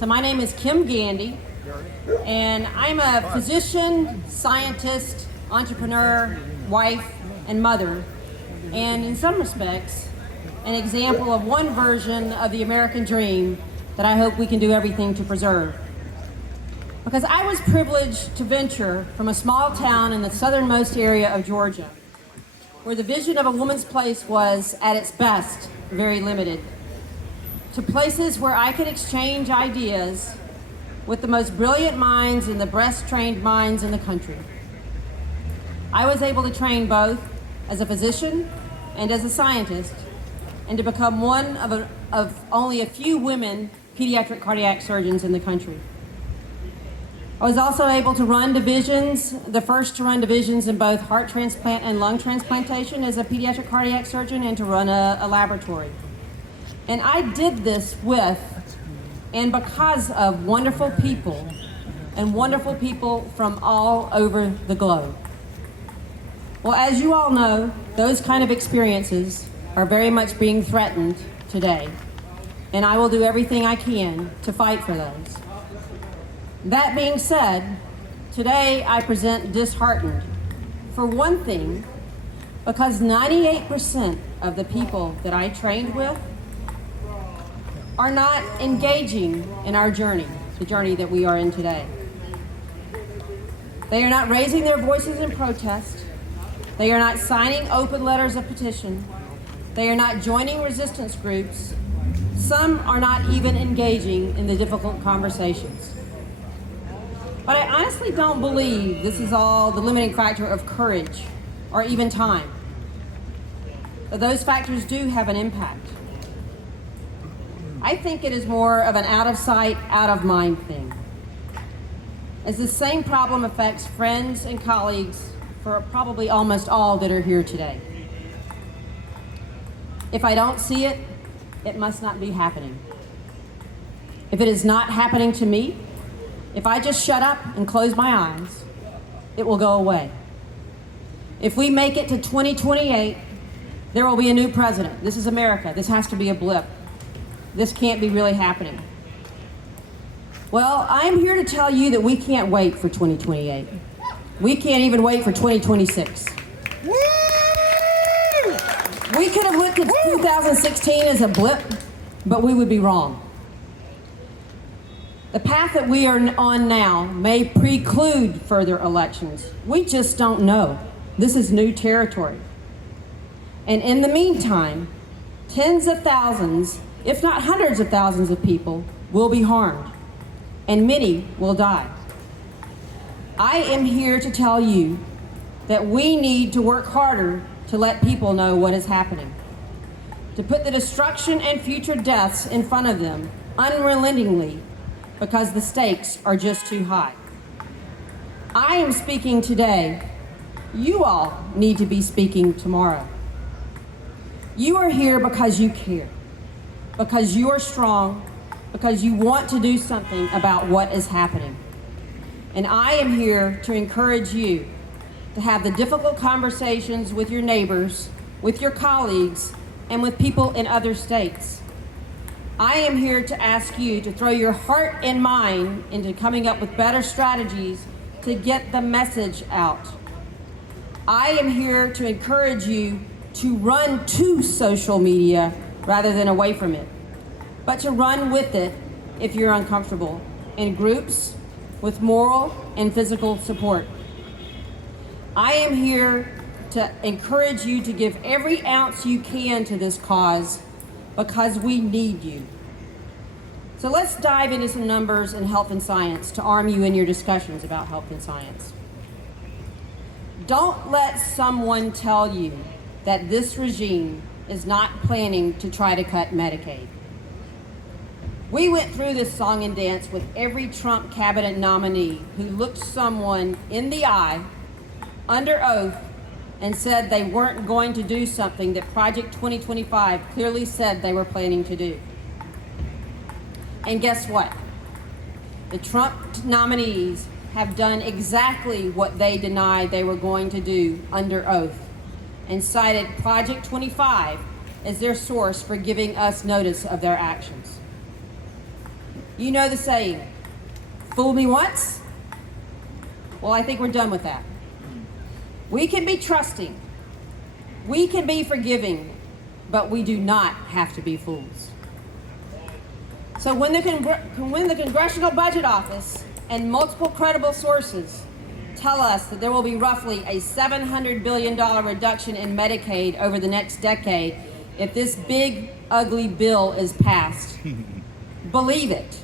So my name is Kim Gandy, and I'm a physician, scientist, entrepreneur, wife, and mother, and in some respects, an example of one version of the American dream that I hope we can do everything to preserve. Because I was privileged to venture from a small town in the southernmost area of Georgia, where the vision of a woman's place was, at its best, very limited, to places where I could exchange ideas with the most brilliant minds and the best trained minds in the country. I was able to train both as a physician and as a scientist, and to become one of only a few women pediatric cardiac surgeons in the country. I was also able to run divisions, the first to run divisions in both heart transplant and lung transplantation as a pediatric cardiac surgeon, and to run a laboratory. And I did this with and because of wonderful people, and wonderful people from all over the globe. Well, as you all know, those kind of experiences are very much being threatened today, and I will do everything I can to fight for those. That being said, today I present disheartened, for one thing, because 98% of the people that I trained with are not engaging in our journey, the journey that we are in today. They are not raising their voices in protest. They are not signing open letters of petition. They are not joining resistance groups. Some are not even engaging in the difficult conversations. But I honestly don't believe this is all the limiting factor of courage or even time. But those factors do have an impact. I think it is more of an out of sight, out of mind thing, as the same problem affects friends and colleagues for probably almost all that are here today. If I don't see it, it must not be happening. If it is not happening to me, if I just shut up and close my eyes, it will go away. If we make it to 2028, there will be a new president. This is America. This has to be a blip. This can't be really happening. Well, I'm here to tell you that we can't wait for 2028. We can't even wait for 2026. Woo! We could have looked at 2016 as a blip, but we would be wrong. The path that we are on now may preclude further elections. We just don't know. This is new territory. And in the meantime, tens of thousands, if not hundreds of thousands of people will be harmed, and many will die. I am here to tell you that we need to work harder to let people know what is happening, to put the destruction and future deaths in front of them unrelentingly, because the stakes are just too high. I am speaking today. You all need to be speaking tomorrow. You are here because you care, because you are strong, because you want to do something about what is happening. And I am here to encourage you to have the difficult conversations with your neighbors, with your colleagues, and with people in other states. I am here to ask you to throw your heart and mind into coming up with better strategies to get the message out. I am here to encourage you to run to social media rather than away from it, but to run with it if you're uncomfortable, in groups with moral and physical support. I am here to encourage you to give every ounce you can to this cause, because we need you. So let's dive into some numbers in health and science to arm you in your discussions about health and science. Don't let someone tell you that this regime is not planning to try to cut Medicaid. We went through this song and dance with every Trump cabinet nominee who looked someone in the eye, under oath, and said they weren't going to do something that Project 2025 clearly said they were planning to do. And guess what? The Trump nominees have done exactly what they denied they were going to do under oath, and cited Project 25 as their source for giving us notice of their actions. You know the saying, fool me once? Well, I think we're done with that. We can be trusting, we can be forgiving, but we do not have to be fools. So when the Congressional Budget Office and multiple credible sources tell us that there will be roughly a $700 billion reduction in Medicaid over the next decade if this big, ugly bill is passed, believe it.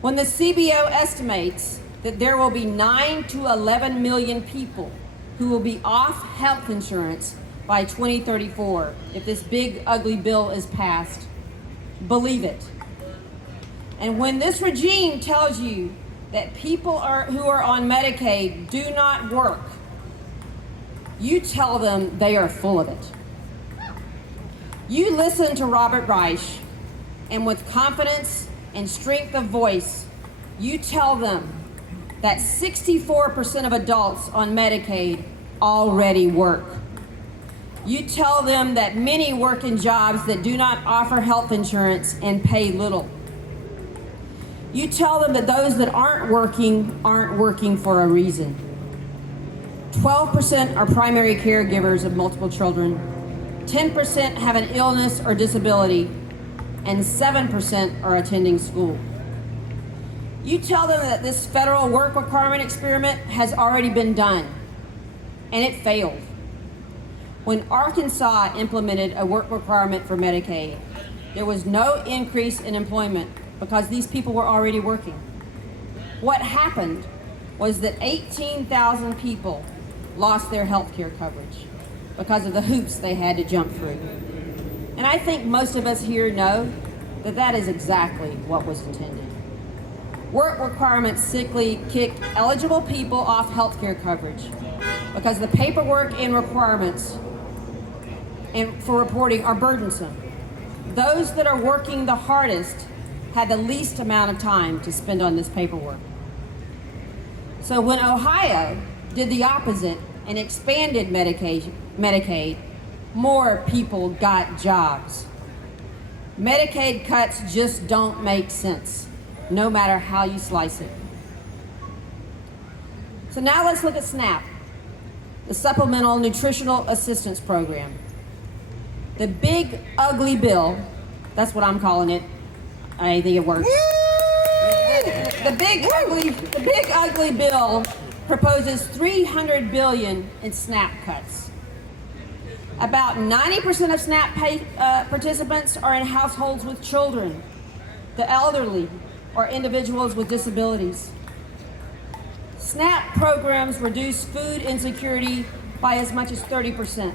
When the CBO estimates that there will be 9 to 11 million people who will be off health insurance by 2034 if this big, ugly bill is passed, believe it. And when this regime tells you that people who are on Medicaid do not work, you tell them they are full of it. You listen to Robert Reich, and with confidence and strength of voice, you tell them that 64% of adults on Medicaid already work. You tell them that many work in jobs that do not offer health insurance and pay little. You tell them that those that aren't working for a reason. 12% are primary caregivers of multiple children, 10% have an illness or disability, and 7% are attending school. You tell them that this federal work requirement experiment has already been done, and it failed. When Arkansas implemented a work requirement for Medicaid, there was no increase in employment because these people were already working. What happened was that 18,000 people lost their health care coverage because of the hoops they had to jump through. And I think most of us here know that that is exactly what was intended. Work requirements simply kicked eligible people off health care coverage because the paperwork and requirements for reporting are burdensome. Those that are working the hardest had the least amount of time to spend on this paperwork. So when Ohio did the opposite and expanded Medicaid, more people got jobs. Medicaid cuts just don't make sense, no matter how you slice it. So now let's look at SNAP, the Supplemental Nutritional Assistance Program. The big ugly bill, that's what I'm calling it. I think it works. The big ugly bill proposes $300 billion in SNAP cuts. About 90% of SNAP participants are in households with children, the elderly, or individuals with disabilities. SNAP programs reduce food insecurity by as much as 30%.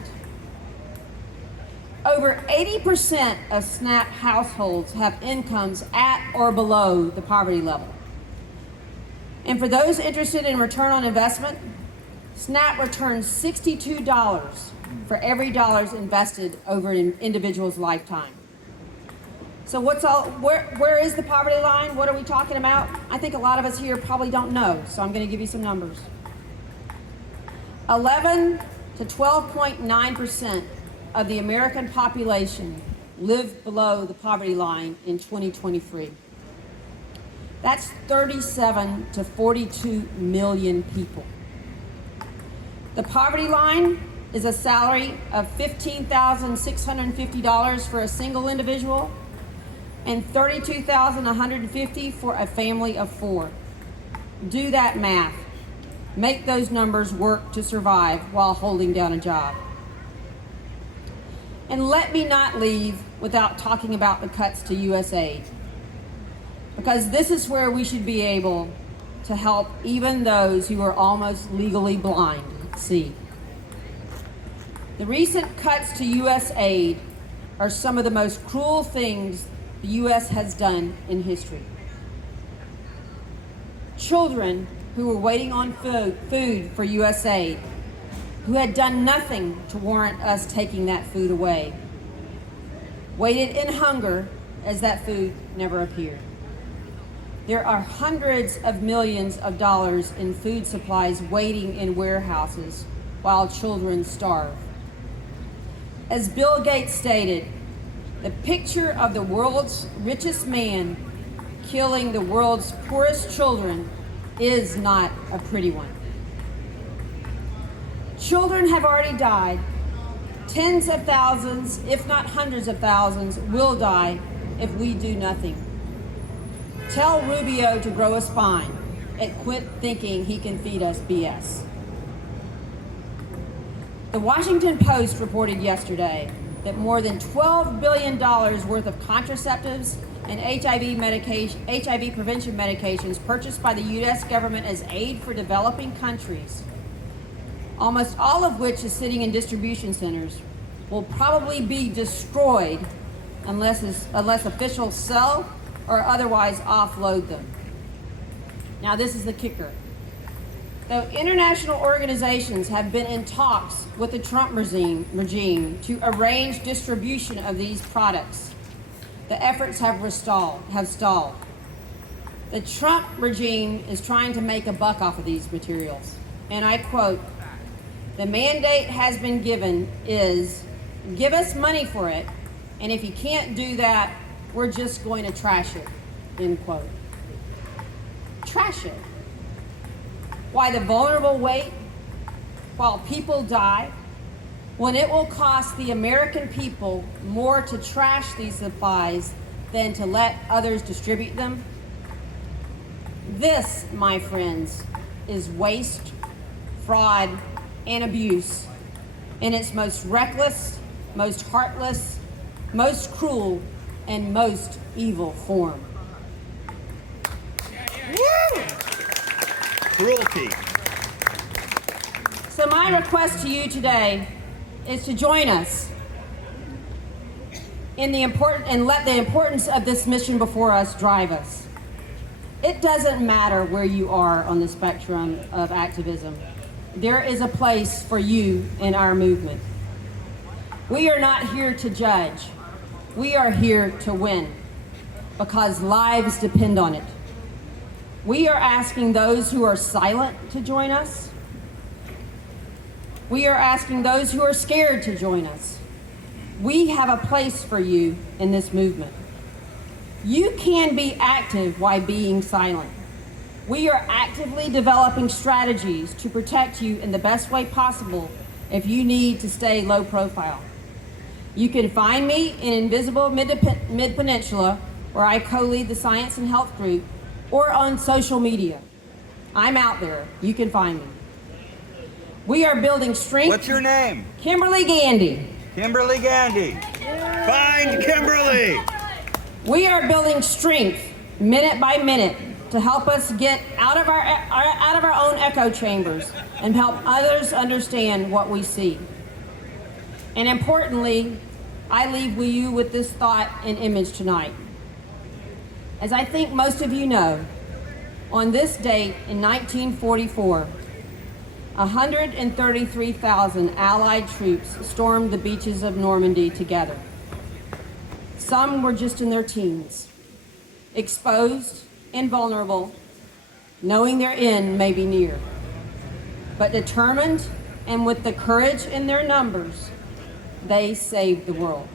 Over 80% of SNAP households have incomes at or below the poverty level. And for those interested in return on investment, SNAP returns $62 for every dollar invested over an individual's lifetime. So where is the poverty line? What are we talking about? I think a lot of us here probably don't know, so I'm going to give you some numbers. 11 to 12.9% of the American population live below the poverty line in 2023. That's 37 to 42 million people. The poverty line is a salary of $15,650 for a single individual and $32,150 for a family of 4. Do that math. Make those numbers work to survive while holding down a job. And let me not leave without talking about the cuts to USAID, because this is where we should be able to help even those who are almost legally blind see. The recent cuts to USAID are some of the most cruel things the U.S. has done in history. Children who were waiting on food for USAID, who had done nothing to warrant us taking that food away, waited in hunger as that food never appeared. There are hundreds of millions of dollars in food supplies waiting in warehouses while children starve. As Bill Gates stated, the picture of the world's richest man killing the world's poorest children is not a pretty one. Children have already died. Tens of thousands, if not hundreds of thousands, will die if we do nothing. Tell Rubio to grow a spine and quit thinking he can feed us BS. The Washington Post reported yesterday that more than $12 billion worth of contraceptives and HIV prevention medications purchased by the U.S. government as aid for developing countries, almost all of which is sitting in distribution centers, will probably be destroyed unless officials sell or otherwise offload them. Now, this is the kicker. Though international organizations have been in talks with the Trump regime to arrange distribution of these products, the efforts have stalled. The Trump regime is trying to make a buck off of these materials. And I quote, "The mandate has been given is, give us money for it, and if you can't do that, we're just going to trash it," end quote. Trash it. Why the vulnerable wait while people die, when it will cost the American people more to trash these supplies than to let others distribute them? This, my friends, is waste, fraud, and abuse in its most reckless, most heartless, most cruel, and most evil form. Woo! Cruelty. So my request to you today is to join us in and let the importance of this mission before us drive us. It doesn't matter where you are on the spectrum of activism. There is a place for you in our movement. We are not here to judge. We are here to win because lives depend on it. We are asking those who are silent to join us. We are asking those who are scared to join us. We have a place for you in this movement. You can be active while being silent. We are actively developing strategies to protect you in the best way possible if you need to stay low profile. You can find me in Invisible Mid-Peninsula, where I co-lead the Science and Health group, or on social media. I'm out there. You can find me. We are building strength. What's your name? Kimberly Gandy. Kimberly Gandy. Find Kimberly. We are building strength minute by minute to help us get out of our own echo chambers and help others understand what we see. And importantly, I leave you with this thought and image tonight. As I think most of you know, on this date in 1944, 133,000 Allied troops stormed the beaches of Normandy together. Some were just in their teens, exposed and vulnerable, knowing their end may be near. But determined and with the courage in their numbers, they saved the world.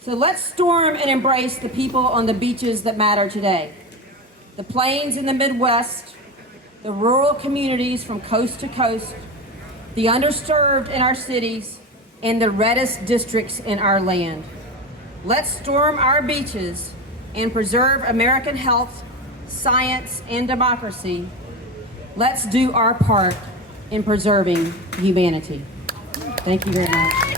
So let's storm and embrace the people on the beaches that matter today. The plains in the Midwest, the rural communities from coast to coast, the underserved in our cities, and the reddest districts in our land. Let's storm our beaches and preserve American health, science, and democracy. Let's do our part in preserving humanity. Thank you very much.